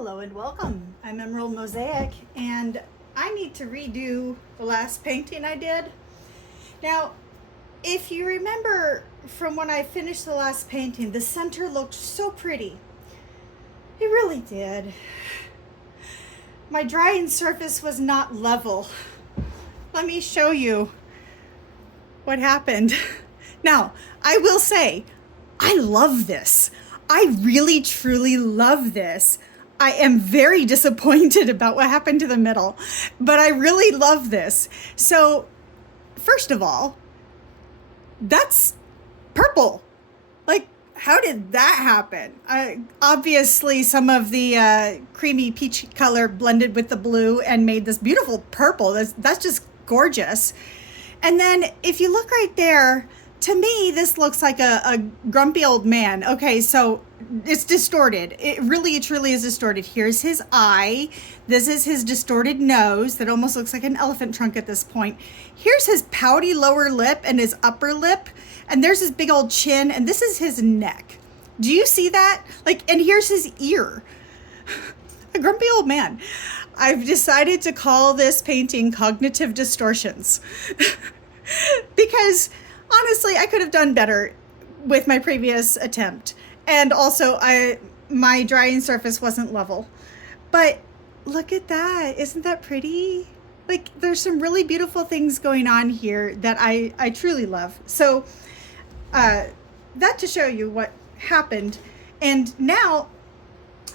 Hello and welcome. I'm Emerald Mosaic and I need to redo the last painting I did. Now, if you remember from when I finished the last painting, the center looked so pretty. It really did. My drying surface was not level. Let me show you what happened. Now, I will say, I love this. I really, truly love this. I am very disappointed about what happened to the middle, but I really love this. So, first of all, that's purple. Like, how did that happen? Obviously, some of the creamy peach color blended with the blue and made this beautiful purple. That's just gorgeous. And then if you look right there, to me, this looks like a grumpy old man. Okay, so it's distorted. It really, truly is distorted. Here's his eye. This is his distorted nose that almost looks like an elephant trunk at this point. Here's his pouty lower lip and his upper lip. And there's his big old chin. And this is his neck. Do you see that? Like, and here's his ear. A grumpy old man. I've decided to call this painting Cognitive Distortions. Because honestly, I could have done better with my previous attempt. And also, my drying surface wasn't level. But look at that. Isn't that pretty? Like, there's some really beautiful things going on here that I truly love. So, that to show you what happened. And now,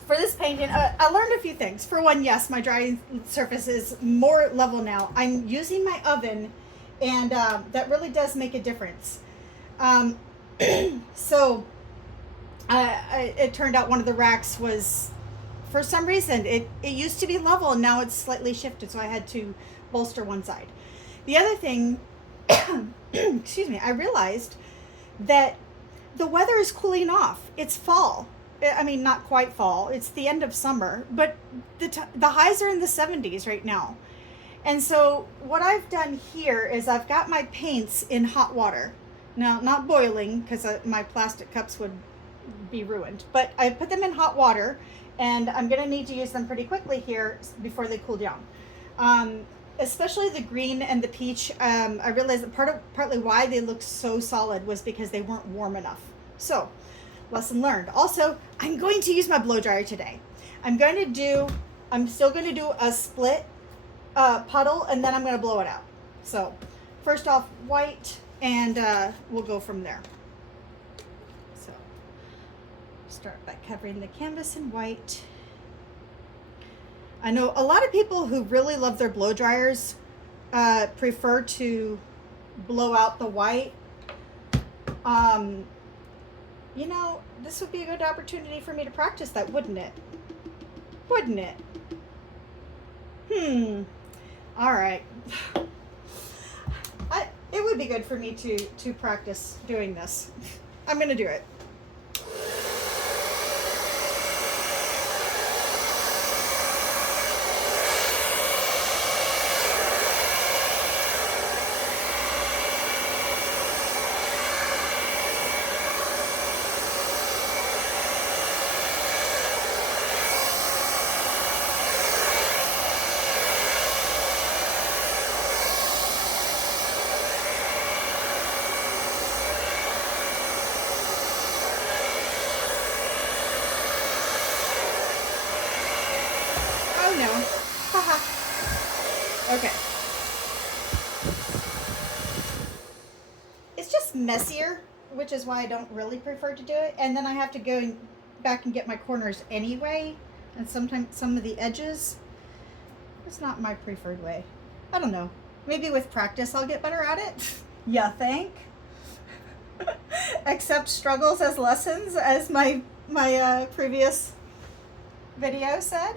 for this painting, I learned a few things. For one, yes, my drying surface is more level now. I'm using my oven, and that really does make a difference. So it turned out one of the racks was, for some reason, it used to be level and now it's slightly shifted, so I had to bolster one side. The other thing, excuse me, I realized that the weather is cooling off. It's fall. I mean, not quite fall. It's the end of summer, but the highs are in the 70s right now. And so what I've done here is I've got my paints in hot water. Now, not boiling, because my plastic cups would be ruined. But I put them in hot water, and I'm going to need to use them pretty quickly here before they cool down. Especially the green and the peach. I realized that partly why they looked so solid was because they weren't warm enough. So, lesson learned. Also, I'm going to use my blow dryer today. I'm still going to do a split puddle, and then I'm going to blow it out. So first off, white, and we'll go from there. So start by covering the canvas in white. I know a lot of people who really love their blow dryers prefer to blow out the white. You know, this would be a good opportunity for me to practice that, wouldn't it? Wouldn't it? All right. It would be good for me to practice doing this. I'm going to do it. No. Haha. Okay. It's just messier, which is why I don't really prefer to do it. And then I have to go back and get my corners anyway. And sometimes some of the edges. It's not my preferred way. I don't know. Maybe with practice I'll get better at it. Yeah, think? Accept struggles as lessons, as my previous video said.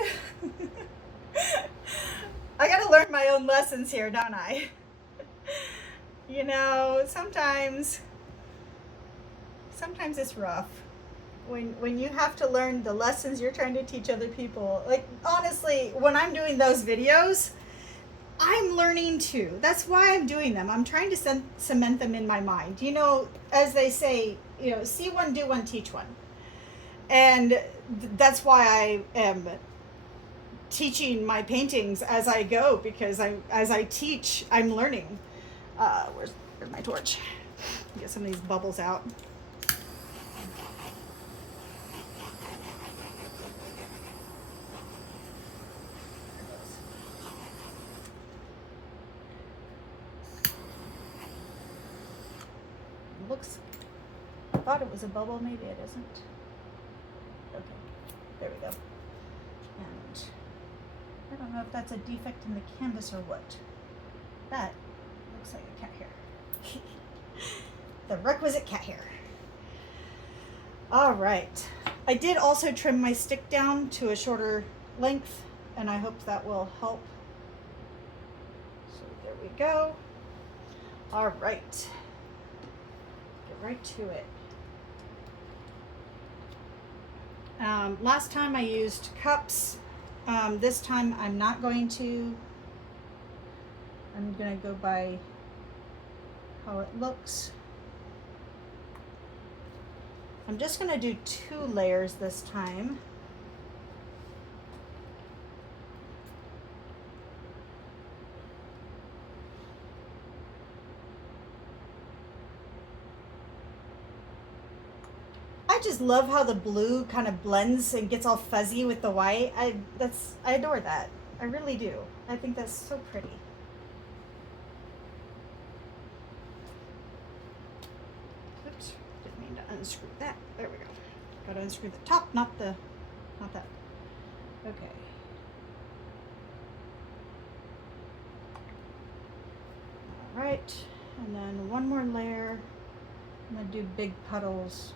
I gotta learn my own lessons here, don't I? You know, sometimes it's rough when you have to learn the lessons you're trying to teach other people. Like, honestly, when I'm doing those videos, I'm learning too. That's why I'm doing them. I'm trying to cement them in my mind. You know, as they say, you know, see one, do one, teach one. And that's why I am teaching my paintings as I go, because as I teach, I'm learning. Where's my torch? Get some of these bubbles out. Looks, I thought it was a bubble, maybe it isn't. Okay, there we go. And I don't know if that's a defect in the canvas or what. That looks like a cat hair. The requisite cat hair. All right. I did also trim my stick down to a shorter length, and I hope that will help. So there we go. All right. Right to it. Last time I used cups. This time I'm not going to. I'm going to go by how it looks. I'm just going to do 2 layers this time. I just love how the blue kind of blends and gets all fuzzy with the white. I adore that. I really do. I think that's so pretty. Oops, didn't mean to unscrew that. There we go. Gotta unscrew the top, not that. Okay. All right, and then one more layer. I'm gonna do big puddles.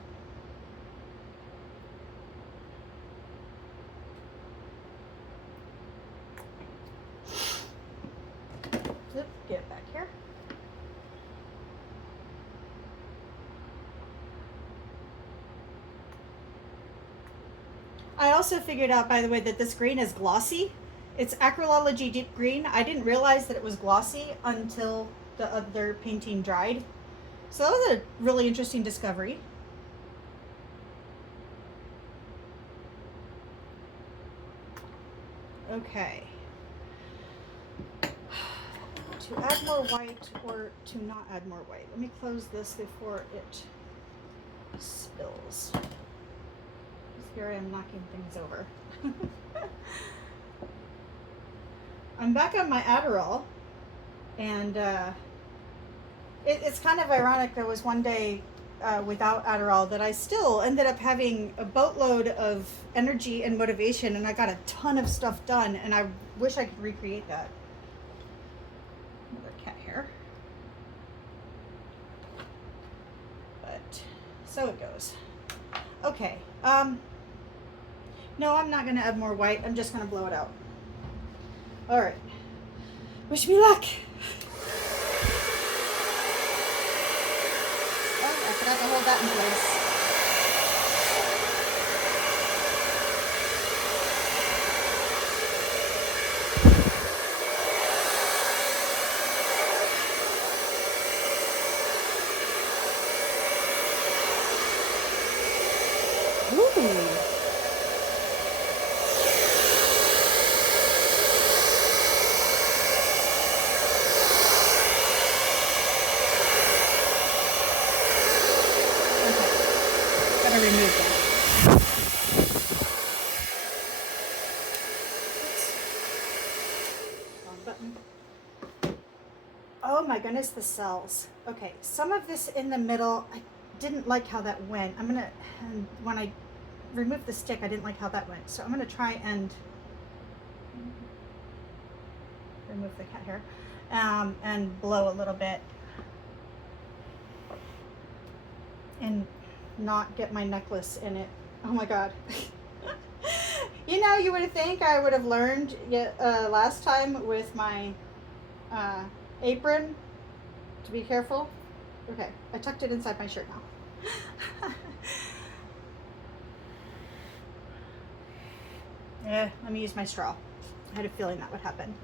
Get back here. I also figured out, by the way, that this green is glossy. It's Acrylology Deep Green. I didn't realize that it was glossy until the other painting dried. So that was a really interesting discovery. Okay. To add more white or to not add more white. Let me close this before it spills. Here I am knocking things over. I'm back on my Adderall, and it's kind of ironic. There was one day without Adderall that I still ended up having a boatload of energy and motivation, and I got a ton of stuff done, and I wish I could recreate that. Another cat hair. But so it goes. Okay. No, I'm not going to add more white. I'm just going to blow it out. All right. Wish me luck. Oh, I forgot to hold that in place. Remove that. Wrong button. Oh my goodness, the cells. Okay, some of this in the middle, I didn't like how that went. And when I removed the stick, I didn't like how that went. So I'm gonna try and remove the cat hair and blow a little bit. And not get my necklace in it. Oh my god. You know, you would think I would have learned last time with my apron to be careful. Okay, I tucked it inside my shirt now. Yeah, let me use my straw. I had a feeling that would happen.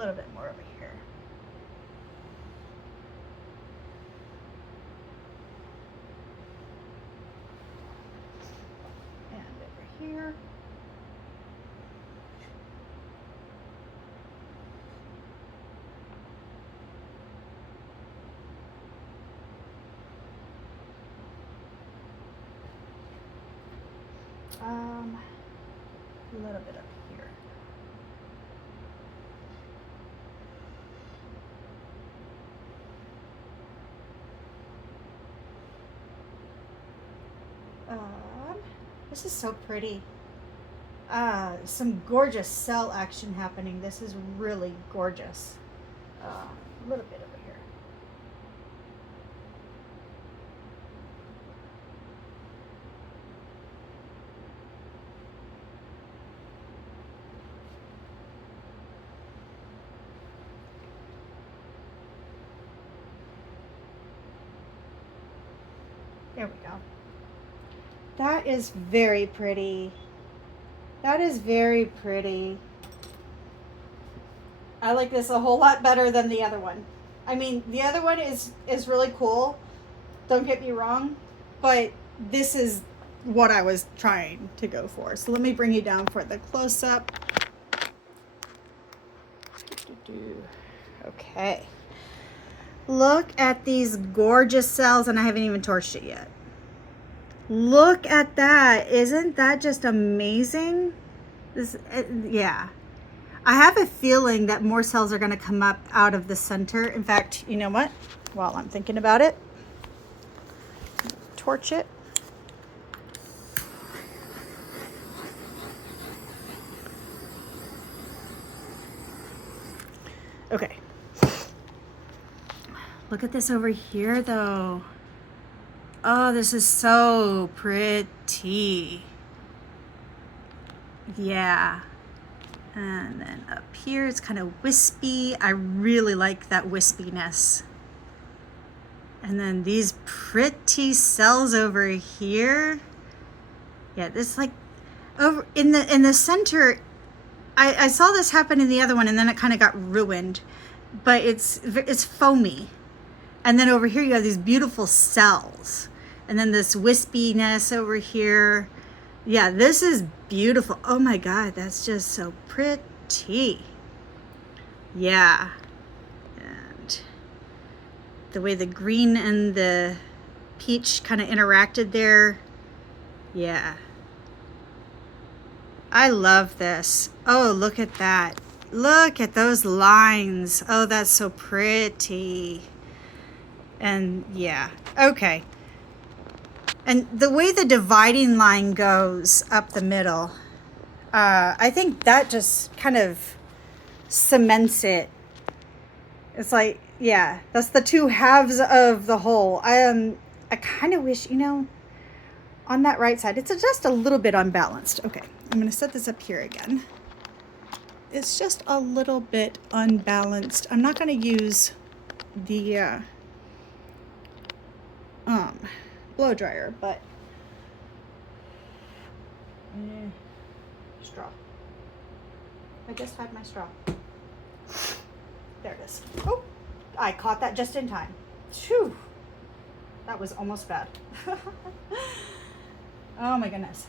little bit more over here. And over here. A little bit up here. This is so pretty. Some gorgeous cell action happening. This is really gorgeous. A little bit over here. There we go. That is very pretty. That is very pretty. I like this a whole lot better than the other one. I mean, the other one is really cool. Don't get me wrong, but this is what I was trying to go for. So let me bring you down for the close-up. Okay. Look at these gorgeous cells, and I haven't even torched it yet. Look at that. Isn't that just amazing? This, yeah. I have a feeling that more cells are going to come up out of the center. In fact, you know what? While I'm thinking about it, torch it. Okay. Look at this over here, though. Oh, this is so pretty. Yeah. And then up here, it's kind of wispy. I really like that wispiness. And then these pretty cells over here. Yeah, this like over in the center. I saw this happen in the other one, and then it kind of got ruined. But it's foamy. And then over here you have these beautiful cells. And then this wispiness over here. Yeah, this is beautiful. Oh my God, that's just so pretty. Yeah. And the way the green and the peach kind of interacted there. Yeah. I love this. Oh, look at that. Look at those lines. Oh, that's so pretty. And yeah, okay. And the way the dividing line goes up the middle, I think that just kind of cements it. It's like, yeah, that's the two halves of the whole. I kind of wish, you know, on that right side, it's just a little bit unbalanced. Okay, I'm going to set this up here again. It's just a little bit unbalanced. I'm not going to use the blow dryer, but straw. I just had my straw. There it is. Oh, I caught that just in time. Phew. That was almost bad. Oh my goodness.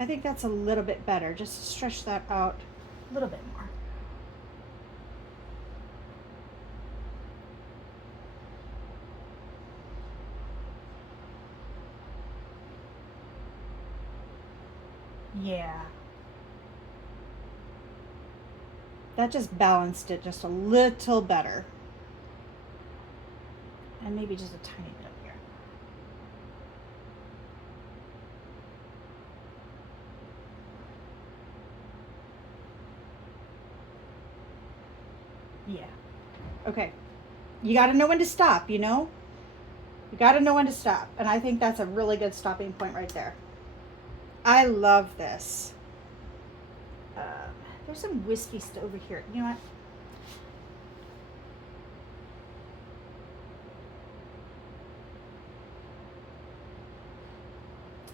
I think that's a little bit better. Just stretch that out a little bit more. Yeah. That just balanced it just a little better. And maybe just a tiny bit up here. Yeah. Okay. You got to know when to stop, you know? You got to know when to stop. And I think that's a really good stopping point right there. I love this. There's some whiskey still over here. You know what?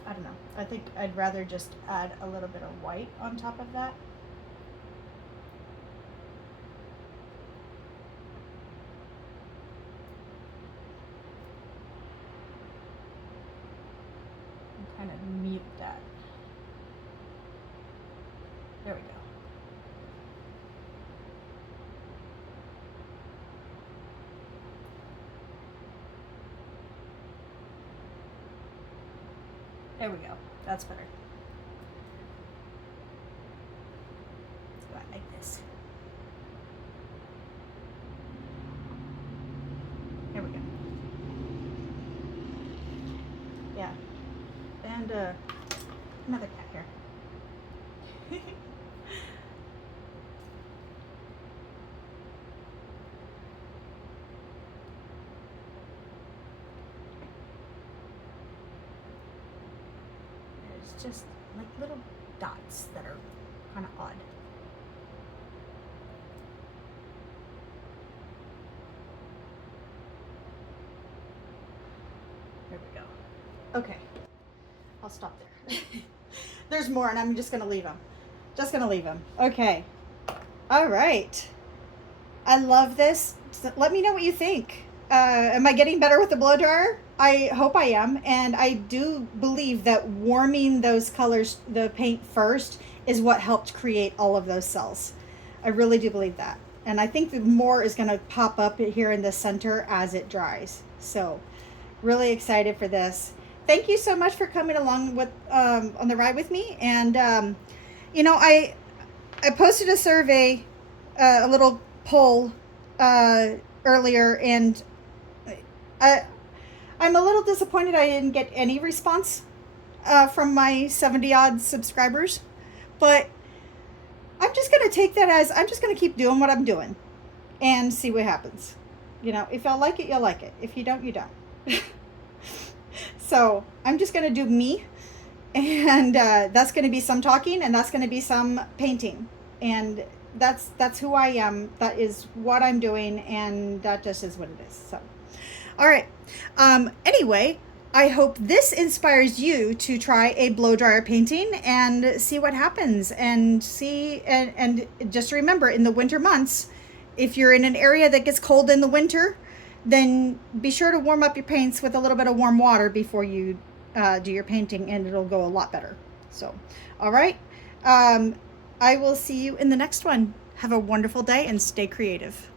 I don't know. I think I'd rather just add a little bit of white on top of that. And kind of mute that. There we go. There we go. That's better. Let's go out like this. There we go. Yeah. And another cat here. Just like little dots that are kind of odd. There we go. Okay, I'll stop there. There's more and I'm just gonna leave them. Just gonna leave them. Okay. All right. I love this. Let me know what you think. Am I getting better with the blow dryer? I hope I am, and I do believe that warming those colors, the paint first, is what helped create all of those cells. I really do believe that, and I think the more is going to pop up here in the center as it dries. So really excited for this. Thank you so much for coming along with on the ride with me. And you know, I posted a survey, a little poll earlier, and I'm a little disappointed I didn't get any response from my 70 odd subscribers, but I'm just going to take that as I'm just going to keep doing what I'm doing and see what happens. You know, if y'all like it, you'll like it. If you don't, you don't. So I'm just going to do me, and that's going to be some talking, and that's going to be some painting, and that's who I am. That is what I'm doing, and that just is what it is. So all right. Anyway, I hope this inspires you to try a blow dryer painting and see what happens, and see, and just remember, in the winter months, if you're in an area that gets cold in the winter, then be sure to warm up your paints with a little bit of warm water before you do your painting, and it'll go a lot better. So, all right. I will see you in the next one. Have a wonderful day and stay creative.